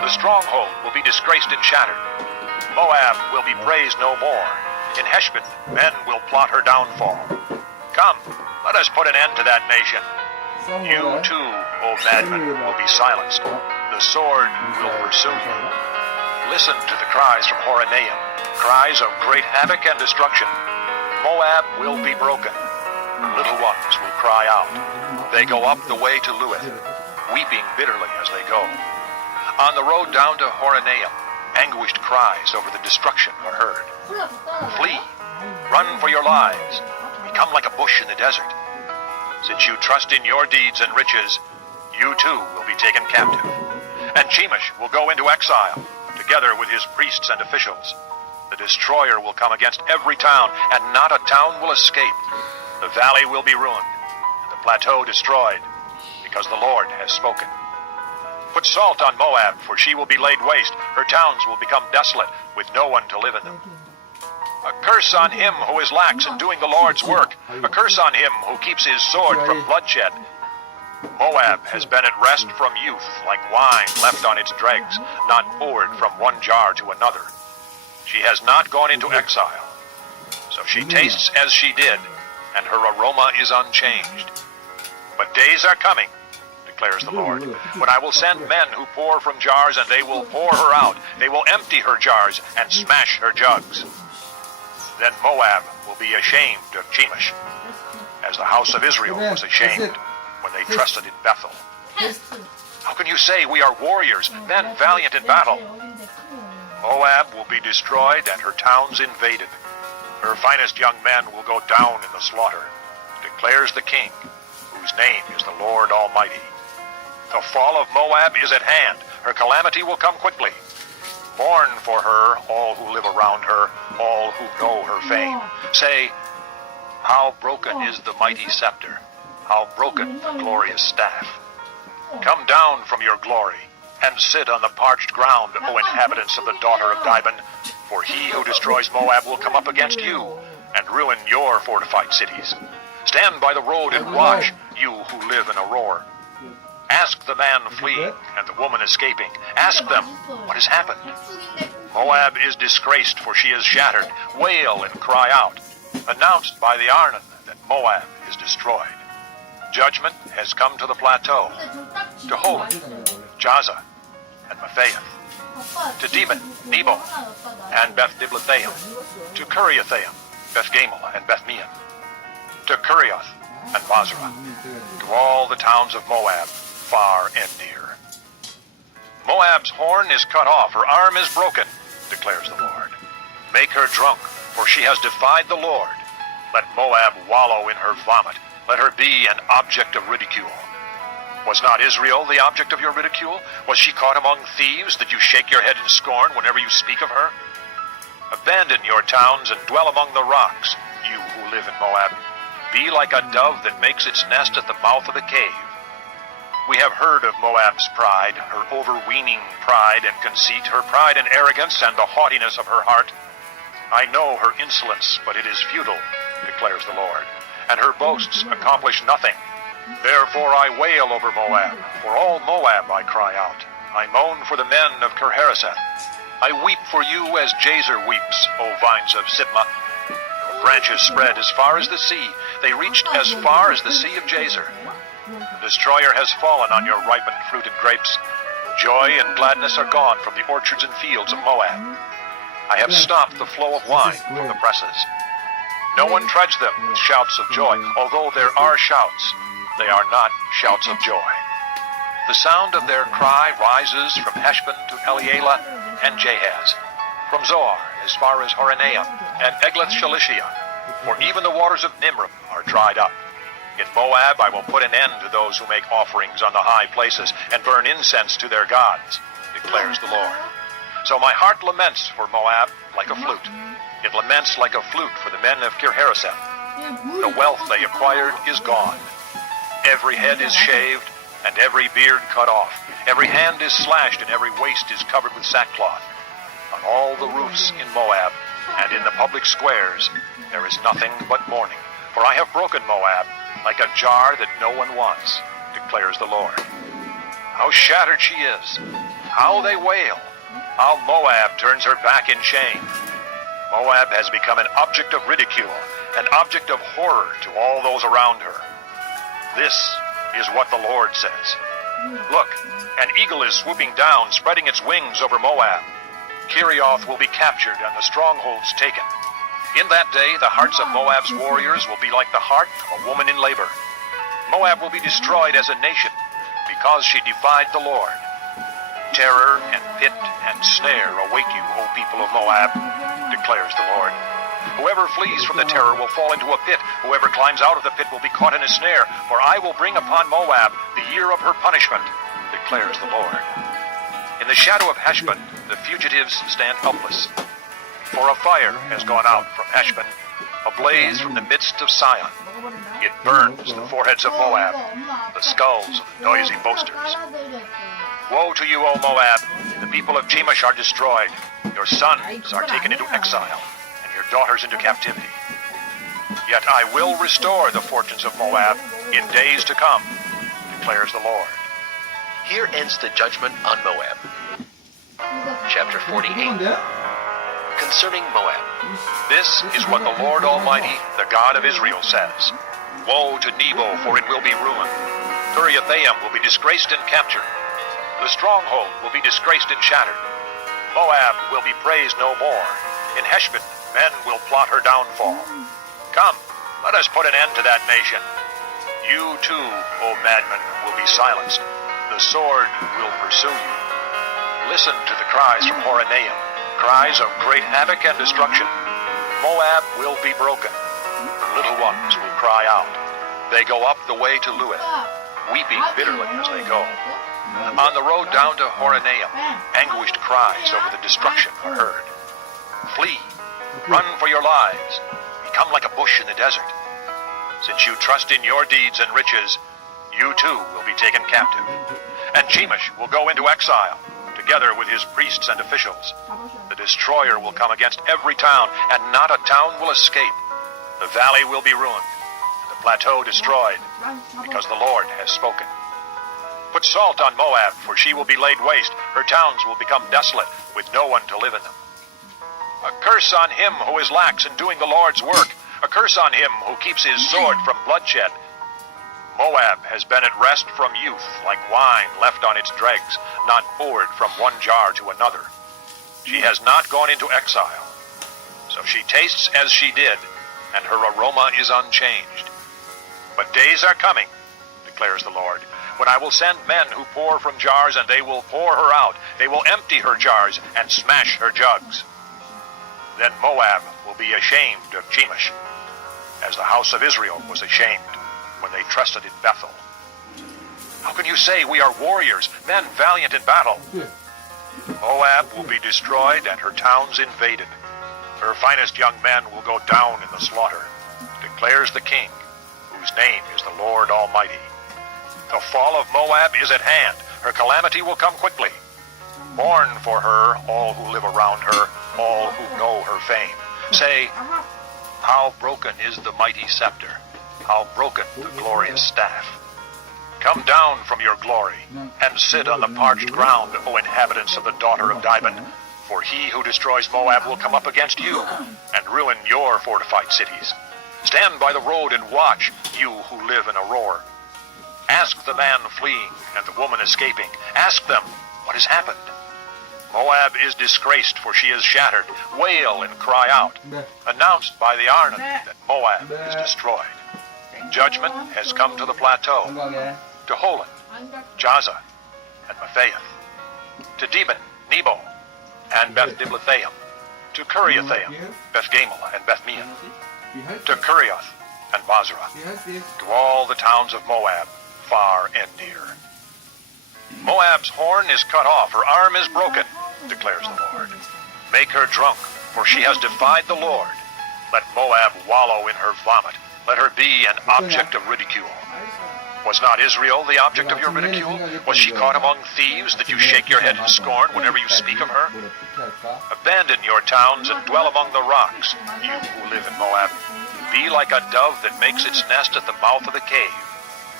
The stronghold will be disgraced and shattered. Moab will be praised no more. In Heshbon, men will plot her downfall. Come, let us put an end to that nation. You too, O madmen, will be silenced. The sword will pursue you. Listen to the cries from Horonaim, cries of great havoc and destruction. Moab will be broken. Her little ones will cry out. They go up the way to Luith, weeping bitterly as they go. On the road down to Horonaim, anguished cries over the destruction are heard. Flee, run for your lives, become like a bush in the desert. Since you trust in your deeds and riches, you too will be taken captive. And Chemosh will go into exile, together with his priests and officials. The destroyer will come against every town, and not a town will escape. The valley will be ruined, and the plateau destroyed, because the Lord has spoken. Put salt on Moab, for she will be laid waste. Her towns will become desolate, with no one to live in them. A curse on him who is lax in doing the Lord's work. A curse on him who keeps his sword from bloodshed. Moab has been at rest from youth, like wine left on its dregs, not poured from one jar to another. She has not gone into exile. So she tastes as she did, and her aroma is unchanged. But days are coming, declares the Lord, when I will send men who pour from jars, and they will pour her out. They will empty her jars and smash her jugs. Then Moab will be ashamed of Chemosh, as the house of Israel was ashamed when they trusted in Bethel. How can you say we are warriors, men valiant in battle? Moab will be destroyed and her towns invaded. Her finest young men will go down in the slaughter, declares the King, whose name is the Lord Almighty. The fall of Moab is at hand. Her calamity will come quickly. Mourn for her, all who live around her, all who know her fame. Say, how broken is the mighty scepter, how broken the glorious staff. Come down from your glory, and sit on the parched ground, O inhabitants of the daughter of Dibon, for he who destroys Moab will come up against you, and ruin your fortified cities. Stand by the road and watch, you who live in Aroer. Ask the man fleeing and the woman escaping. Ask them what has happened. Moab is disgraced, for she is shattered. Wail and cry out. Announced by the Arnon that Moab is destroyed. Judgment has come to the plateau, to Holon, Jaza, and Mephaeth, to Debon, Nebo, and Beth Diblathaim, to Kiriathaim, Beth Gamel, and Beth Meon, to Kurioth and Basra, to all the towns of Moab, far and near. Moab's horn is cut off, her arm is broken, declares the Lord. Make her drunk, for she has defied the Lord. Let Moab wallow in her vomit. Let her be an object of ridicule. Was not Israel the object of your ridicule? Was she caught among thieves that you shake your head in scorn whenever you speak of her? Abandon your towns and dwell among the rocks, you who live in Moab. Be like a dove that makes its nest at the mouth of a cave. We have heard of Moab's pride, her overweening pride and conceit, her pride and arrogance and the haughtiness of her heart. I know her insolence, but it is futile, declares the Lord, and her boasts accomplish nothing. Therefore I wail over Moab. For all Moab I cry out. I moan for the men of Kirharaseth. I weep for you as Jazer weeps, O vines of Sibmah. Your branches spread as far as the sea. They reached as far as the sea of Jazer. The destroyer has fallen on your ripened fruit and grapes. Joy and gladness are gone from the orchards and fields of Moab. I have stopped the flow of wine from the presses. No one treads them with shouts of joy. Although there are shouts, they are not shouts of joy. The sound of their cry rises from Heshbon to Elealeh and Jahaz, from Zoar as far as Horonaim and Eglath Shalishia, for even the waters of Nimrim are dried up. In Moab I will put an end to those who make offerings on the high places and burn incense to their gods, declares the Lord. So my heart laments for Moab like a flute. It laments like a flute for the men of Kirharaseth. The wealth they acquired is gone. Every head is shaved, and every beard cut off. Every hand is slashed, and every waist is covered with sackcloth. On all the roofs in Moab, and in the public squares, there is nothing but mourning. For I have broken Moab like a jar that no one wants, declares the Lord. How shattered she is! How they wail. How Moab turns her back in shame. Moab has become an object of ridicule, an object of horror to all those around her. This is what the Lord says. Look, an eagle is swooping down, spreading its wings over Moab. Kerioth will be captured and the strongholds taken. In that day, the hearts of Moab's warriors will be like the heart of a woman in labor. Moab will be destroyed as a nation because she defied the Lord. Terror and pit and snare await you, O people of Moab, declares the Lord. Whoever flees from the terror will fall into a pit. Whoever climbs out of the pit will be caught in a snare, for I will bring upon Moab the year of her punishment, declares the Lord. In the shadow of Heshbon, the fugitives stand helpless. For a fire has gone out from Heshbon, a blaze from the midst of Sion. It burns the foreheads of Moab, the skulls of the noisy boasters. Woe to you, O Moab! The people of Chemosh are destroyed. Your sons are taken into exile, and your daughters into captivity. Yet I will restore the fortunes of Moab in days to come, declares the Lord. Here ends the judgment on Moab. Chapter 48. Concerning Moab. This is what the Lord Almighty, the God of Israel, says. Woe to Nebo, for it will be ruined. Kiriathaim will be disgraced and captured. The stronghold will be disgraced and shattered. Moab will be praised no more. In Heshbon, men will plot her downfall. Come, let us put an end to that nation. You too, O madmen, will be silenced. The sword will pursue you. Listen to the cries from Horonaim, cries of great havoc and destruction. Moab will be broken. Her little ones will cry out. They go up the way to Luith, weeping bitterly as they go. On the road down to Horonaim, anguished cries over the destruction are heard. Flee, run for your lives, become like a bush in the desert. Since you trust in your deeds and riches, you too will be taken captive. And Chemosh will go into exile, together with his priests and officials. The destroyer will come against every town, and not a town will escape. The valley will be ruined, and the plateau destroyed, because the Lord has spoken. Put salt on Moab, for she will be laid waste. Her towns will become desolate, with no one to live in them. A curse on him who is lax in doing the Lord's work. A curse on him who keeps his sword from bloodshed. Moab has been at rest from youth, like wine left on its dregs, not poured from one jar to another. She has not gone into exile. So she tastes as she did, and her aroma is unchanged. But days are coming, declares the Lord, when I will send men who pour from jars, and they will pour her out. They will empty her jars and smash her jugs. Then Moab will be ashamed of Chemosh, as the house of Israel was ashamed when they trusted in Bethel. How can you say we are warriors, men valiant in battle? Moab will be destroyed and her towns invaded. Her finest young men will go down in the slaughter, declares the King, whose name is the Lord Almighty. The fall of Moab is at hand. Her calamity will come quickly. Mourn for her, all who live around her, all who know her fame. Say, how broken is the mighty scepter, how broken the glorious staff. Come down from your glory, and sit on the parched ground, O inhabitants of the daughter of Dibon, for he who destroys Moab will come up against you, and ruin your fortified cities. Stand by the road and watch, you who live in Aroer. Ask the man fleeing and the woman escaping. Ask them what has happened. Moab is disgraced, for she is shattered. Wail and cry out. Announced by the Arnon that Moab is destroyed. Judgment has come to the plateau, to Holon, Jaza, and Mephaeth, to Dibon, Nebo, and Beth Diblathaim, to Kiriathaim, Beth Gamel, and Beth Meon, to Kerioth and Basra, to all the towns of Moab, far and near. Moab's horn is cut off, her arm is broken, declares the Lord. Make her drunk, for she has defied the Lord. Let Moab wallow in her vomit. Let her be an object of ridicule. Was not Israel the object of your ridicule? Was she caught among thieves, that you shake your head in scorn whenever you speak of her? Abandon your towns and dwell among the rocks, you who live in Moab. Be like a dove that makes its nest at the mouth of the cave.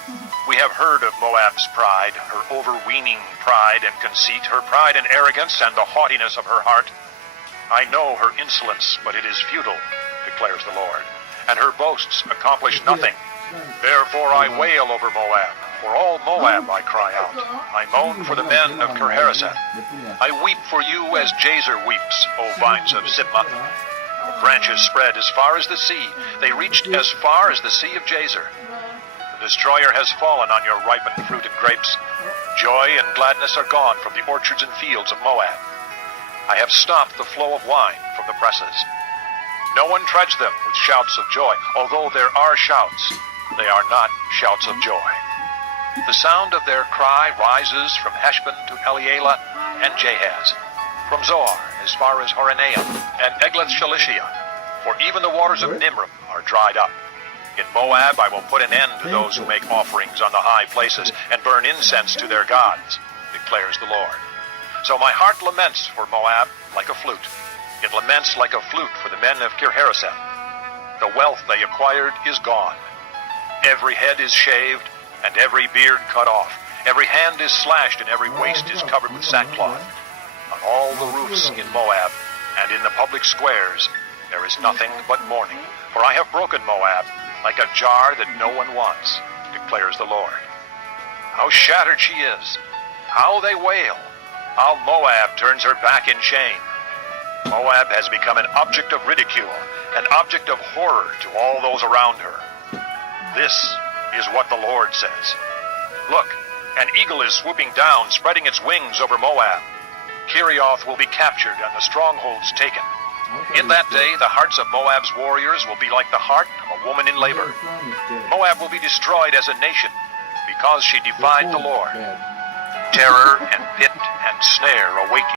We have heard of Moab's pride, her overweening pride and conceit, her pride and arrogance, and the haughtiness of her heart. I know her insolence, but it is futile, declares the Lord, and her boasts accomplish nothing. Therefore I wail over Moab. For all Moab I cry out. I moan for the men of Kirharaseth. I weep for you as Jazer weeps, O vines of Sibmah. Branches spread as far as the sea. They reached as far as the sea of Jazer. The destroyer has fallen on your ripened fruit and grapes. Joy and gladness are gone from the orchards and fields of Moab. I have stopped the flow of wine from the presses. No one treads them with shouts of joy. Although there are shouts, they are not shouts of joy. The sound of their cry rises from Heshbon to Elealeh and Jahaz, from Zoar as far as Horonaim and Eglath-Shalishah, for even the waters of Nimrim are dried up. In Moab I will put an end to those who make offerings on the high places and burn incense to their gods, declares the Lord. So my heart laments for Moab like a flute. It laments like a flute for the men of Kirharaseth. The wealth they acquired is gone. Every head is shaved, and every beard cut off. Every hand is slashed, and every waist is covered with sackcloth. On all the roofs in Moab, and in the public squares, there is nothing but mourning. For I have broken Moab, like a jar that no one wants, declares the Lord. How shattered she is! How they wail! How Moab turns her back in shame! Moab has become an object of ridicule, an object of horror to all those around her. This is what the Lord says. Look, an eagle is swooping down, spreading its wings over Moab. Kerioth will be captured and the strongholds taken. In that day, the hearts of Moab's warriors will be like the heart of a woman in labor. Moab will be destroyed as a nation because she defied the Lord. Terror and pit and snare await you.